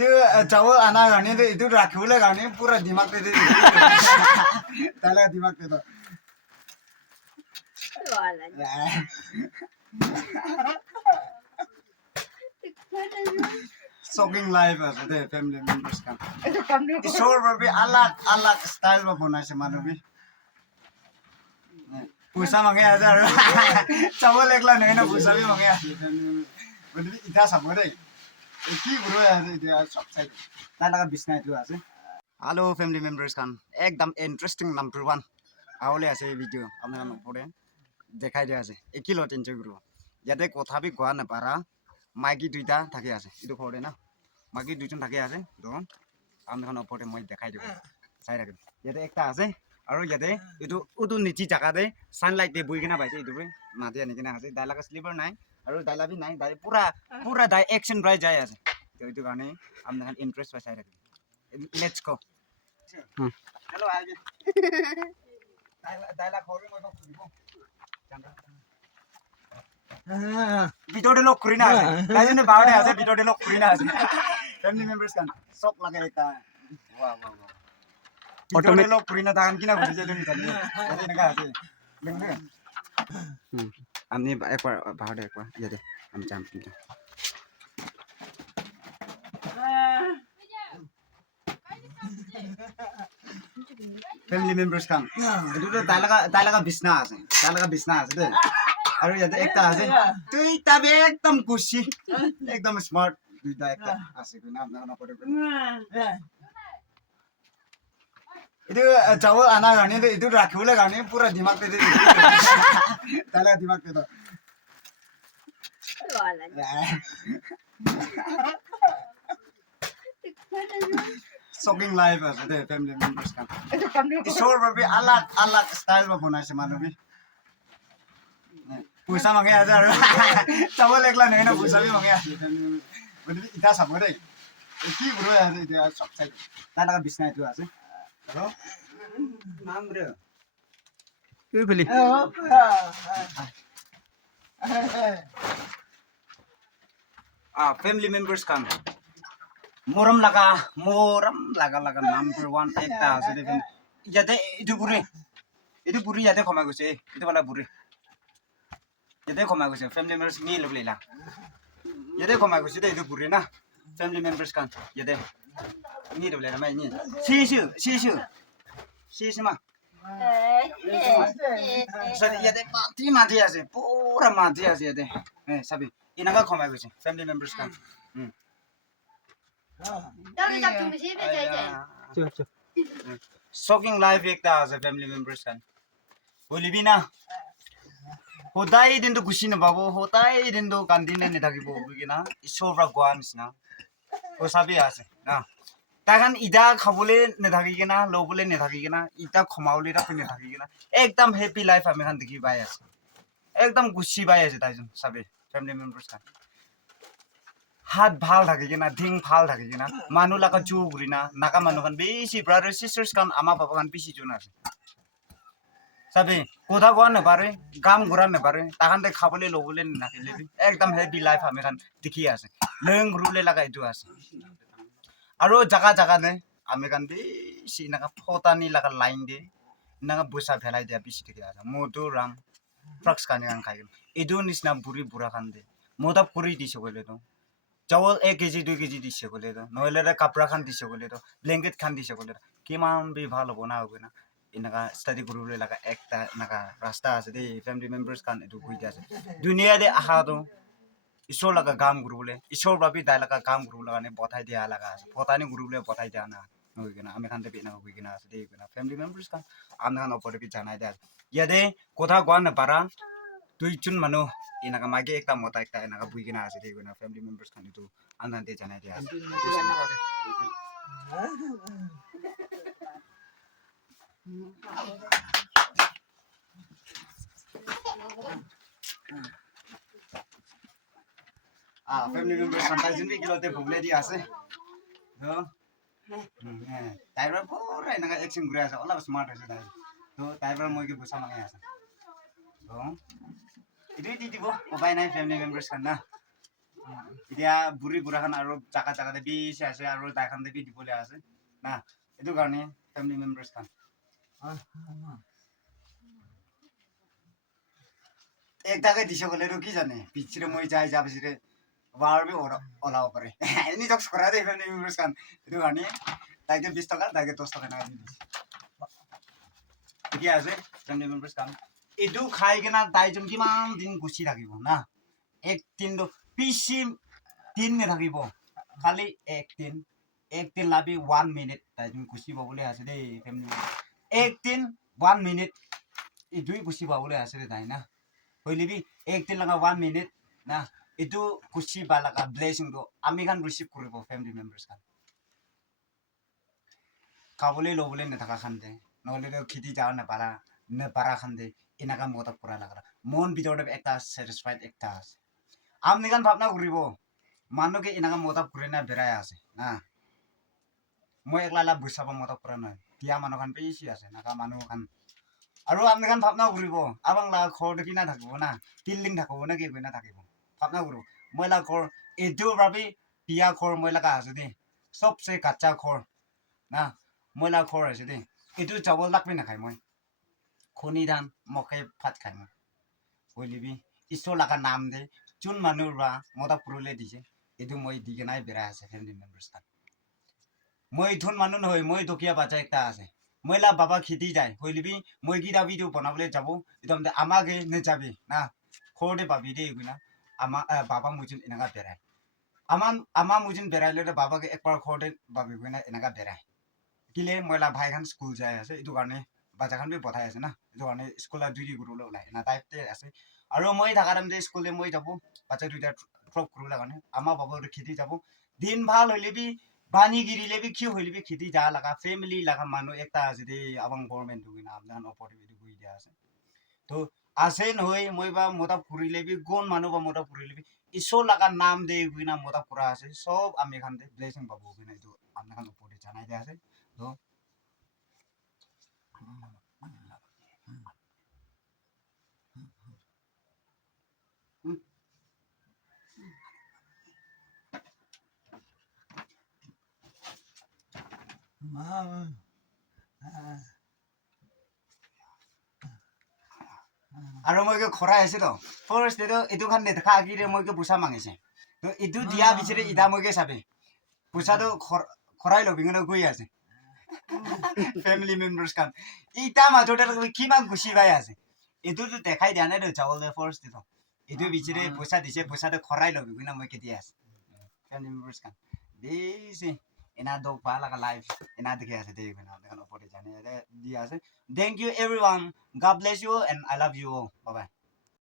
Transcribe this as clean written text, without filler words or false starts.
itu cowok anak kan itu rakule kan pura dimak itu tala dimak itu shocking life as the family members kan isor babi alak style ba bonai se manubi pusa mange ajar cowok lekla nei na pusa bi mange bodi ita sabo dei কি বড় আছে এটা সব side তালাকা বিছনা itu আছে hello family members খান একদম interesting number 1 আওলে আছে এই video আপনারা পড়ে দেখাই দিয়া আছে একিলো টেনশন গ্রু ইয়াতে কথা বি কোয়া না পারা মাইকি দুইটা থাকে আছে এটো পড়ে না মাইকি দুইজন থাকে আছে তো আপনারা পড়ে মই দেখাই দেব চাই রাখেন ইয়াতে একটা আছে আৰু ইয়াতে এটো উদু নিচি জায়গাতে সানলাইট দে বই কিনা পাইছে এটো মাটি আনি কিনা আছে ডাইলাকা স্লিপার নাই আৰু ডাইলাবি নাই ডাই পুরা ডাই অ্যাকশন ব্রাই যায় আছে তো এটো গানে আপনারা ইন্টারেস্ট পাই চাই রাখেন লেটস গো হ্যালো আগে ডাইলাক হরে মই তো খুলিব ভিডিওতে লক করি না গাইজনে বারডে আছে ভিডিওতে লক করি না আছে ফ্যামিলি মেম্বার্স কান সব লাগে এটা ওয়া ওয়া ওয়া অটোমেটিক লক করি না দান কিনা বুঝে তুমি জানি এটা এনেকা আছে লেঙ্গে আমি একবার বারডে একবার ইয়াতে আমি জাম কিন্তু ফ্যামিলি মেম্বার্স কান এটো তাইলাকা বিছনা আছে দে আৰু ইয়াতে একটা আছে দুইটা একদম খুশি একদম স্মার্ট দুইটা একটা আছে কিনা আপনারা নকরে itu cowok anak kan itu rakule kan pura dimak itu tala dimak itu shocking life as the family members kan isor babi alak style ba bonai se manubi pusa mange ajar cowok lekla nei na pusa bi mange আছে bodi ita sabo dei কি বড় আছে এটা সব side তালাকা বিছনা itu আছে hello নাম রে তুই বলি ফ্যামিলি মেম্বার্স কান মোরম লাগা নাম্বার 1 একটা আছে দেখেন ইয়াতে itu বুড়ি ইয়াতে ক্ষমা গৈছে itu বলা বুড়ি ইয়াতে ক্ষমা গৈছে ফ্যামিলি মেম্বার্স নি লবলেলা ইয়াতে ক্ষমা গৈছে itu বুড়ি না ফ্যামিলি মেম্বার্স কান ইয়াতে নি লবলেলা মাই নি সিসু মা সরি ইয়াতে মাটি আছে পুরা মাটি আছে ইয়াতে সাবি ইনাকা ক্ষমা গৈছে ফ্যামিলি মেম্বার্স কান শকিং লাইফ একটা আছে ফ্যামিলি মেম্বার্স কান বলিবি না হোদাই দিনটো গুছি নাপাবো হোদাই দিনটো কান্দিনে নেথাকিব কিনা ঈশ্বৰ গোৱা নিচিনা চাবি আছে না তাকান ইটা খাবলে নেথাকি কিনা লবলে নেথাকি কিনা ইটা খমাউলে রাখি নেথাকি কিনা একদম হ্যাপি লাইফ আমি খান দেখি পাই আছে একদম গুছি পাই আছে তাইজন চাবি ফ্যামিলি মেম্বার্স কান হাত ভাল থাকে কিনা ধিং ভাল থাকে কিনা মানুহ লাগা জু ঘুরিনা নাকা মানুহ কান বেশি ব্রাদার সিস্টার্স কান আমা বাবা কান বেশি জন আছে সাবে কোথা কোয়া নেপারে গাম ঘুরা নেপারে তাহান দে খাবলে লবলে নাকিলে একদম হেভি লাইফ আমি কান দেখি আছে লং ঘুরলে লাগা ইটো আছে আৰু জাগা নে আমি কান বেশি নাকা ফটানি লাগা লাইন দে নাকা বুসা ফেলাই দিয়া বেশি দেখি আছে মধু রাং ফ্রাক্স কানি কান খাই ইদু নিসনা বুড়ি বুড়া কান দে মোদা পুরি দিছে কইলে তো চাউল 1 কেজি 2 কেজি দিছে কইলে তো নহলে কাপড়া খান দিছে কইলে তো ব্ল্যাঙ্কেট খান দিছে কইলে কিমান বি ভাল হ'ব না হবে না ইনাকা স্টাডি কৰিবলৈ লাগা একটা নাকা ৰাস্তা আছে দে ফ্যামিলি মেম্বাৰ্স কান এটো কইতে আছে দুনিয়া দে আহা তো ঈশ্বৰ লাগা কাম কৰিবলৈ ঈশ্বৰ বাবি দাই লাগা কাম কৰিবলৈ কাৰণে বঠাই দিয়া লাগা আছে ফটানি কৰিবলৈ বঠাই দিয়া না হৈ কিনা আমি খান দে বিনা হৈ কিনা আছে দে কিনা ফ্যামিলি মেম্বার্স কান আমনা নপৰে বি জানাই দে ইয়াদে কথা কোৱা নাপাৰা দুইজন মানুহ ইনাকা মাগে একটা মতা একটা ইনাকা বুই কিনা আছে দে কিনা ফ্যামিলি মেম্বার্স কান এটো আমনা দে জানাই দে আছে ফ্যামিলি মেম্বার্স সন্তান জিন গিলতে ভুগলে দি আছে তো তাইরা পুরা এনাকা অ্যাকশন ঘুরে আছে অলপ স্মার্ট আছে তাই তো তাইরা মই কি বুঝা মাগে আছে তো ইদি দিব উপায় নাই ফ্যামিলি মেম্বার্স কান না এতিয়া বুঢ়ী বুঢ়াখান আৰু জাগা জাগাতে বেছি আছে আৰু তাইখানতে বি দিবলৈ আছে না এইটো কাৰণে ফেমিলি মেম্বাৰ্ছ খান একটাকে দিছে গ'লেতো কি জানে পিছিৰে মই যাই যা পিছিৰে বাৰ বি ওলাব পাৰে এনি জক্স কৰা দেই ফেমিলি মেম্বাৰ্ছ খান এইটো কাৰণে তাইকে 20 টকা তাইকে 10 টকা এনেকৈ দি দিছে ঠিকে আছে ফেমিলি মেম্বাৰ্ছ খান এইটো খাই কিনে তাইজন কিমান দিন গুচি থাকিব না এক দিনটো পিছি দিন নাথাকিব খালি এক দিন লাবি 1 মিনিট তাইজন গুচি পাবলৈ আছে দেই ফেমিলি এক দিন 1 মিনিট এইটোৱে গুচি পাবলৈ আছে দেই তাই না হইলিবি এক দিন লগা 1 মিনিট না এইটো গুচি বা লগা ব্লেছিংটো আমি খান ৰিচিভ কৰিব ফেমিলি মেম্বাৰ্ছ খান খাবলৈ ল'বলৈ নাথাকা খান্দে নহ'লে খেতি যাব নেপাৰা খান্দে এনেকা মদত পৰা লাগা মন ভিতৰতে একটা ছেটিছফাইড একটা আছে আপনি খান ভাবনা কৰিব মানুহকে এনেকা মদত ঘূৰে না বেৰাই আছে না মই একলা বুজাব মদত কৰা নাই দিয়া মানুহ খান বেছি আছে এনেকা মানুহ খান আৰু আপনি খান ভাবনা কৰিব আবাং লাগা ঘৰটো কিনা থাকিব না বিল্ডিং থাকিব না কি না থাকিব ভাবনা কৰিব মই লাগা ঘৰ এইটো ভাবি বিয়া ঘৰ মই লাগা আছে দেই চবচে কাচ্চা ঘৰ না মই লাগা ঘৰ আছে দেই এইটো চাবল লাগবি নাখায় মই খনি ধান মকে ভাত খাই মই বলিবি ঈশ্বৰ লাগা নাম দে যোন মানুহ ৰা মদত ফুৰলে দিছে এইটো মই দি কেনাই বেৰাই আছে ফেমিলি মেম্বাৰ্ছ খান মই ধন মানুহ নহয় মই দুখীয়া বাচ্চা একটা আছে মই লা বাবা খেতি যায় হইলিবি মই গিটা ভিডিও বনাবলৈ যাব একদম আমাকে নে যাবি না ঘৰতে পাবি দেই না আমা বাবা মুজিন এনেকা বেৰাই আমা মুজিন বেৰাইলে বাবাকে একবাৰ ঘৰতে পাবি না এনেকা বেৰাই কিলে মই লা ভাই খান স্কুল যায় আছে এইটো কাৰণে বাচ্চা খান বি পঠাই আছে না এইটো কাৰণে স্কুলত দুই গুৰুলৈ ওলাই না টাইপতে আছে আৰু মই থাকা টাইমতে স্কুলে মই যাব বাচ্চা দুইটা ড্ৰপ কৰিবলৈ কাৰণে আমা বাবা খেতি যাব দিন ভাল হইলিবি বানি গিরিলেবি কি হইলিবি খেতি যা লাগা ফ্যামিলি লাগা মানুষ একটা আছে দে আবাং গভর্নমেন্ট দুই না আপনার অপরে দুই দিয়া আছে তো আছে নহয় মই বা মোটা ফুরিলেবি কোন মানুষ বা মোটা ফুরিলেবি ঈশ্বর লাগা নাম দে গুই না মোটা ফুরা আছে সব আমি এখান থেকে ব্লেসিং পাবো গুই না তো আপনার খান উপরে জানাই দে আছে তো আৰু মই খৰাই আছে তো ফাৰ্ষ্ট এইটো খান নেদেখা আগিৰে মই পইচা মাঙিছে তো এইটো দিয়া বিচাৰে ইটা মই চাবি পইচাটো খৰাই লবি কিন্তু গৈ আছে ফেমিলি মেম্বাৰ্ছ খান ইটা মাজতে কিমান গুচি পাই আছে এইটোতো দেখাই দিয়া নাই চাবলে ফাৰ্ষ্ট এইটো বিচাৰে পইচা দিছে পইচাটো খৰাই লবি কিন্তু মই কেতিয়া আছে ফেমিলি মেম্বাৰ্ছ খান বেছি এনা দog ba laga live ena dikhe ase dei na opore jane dia ase thank you everyone god bless you and I love you all bye bye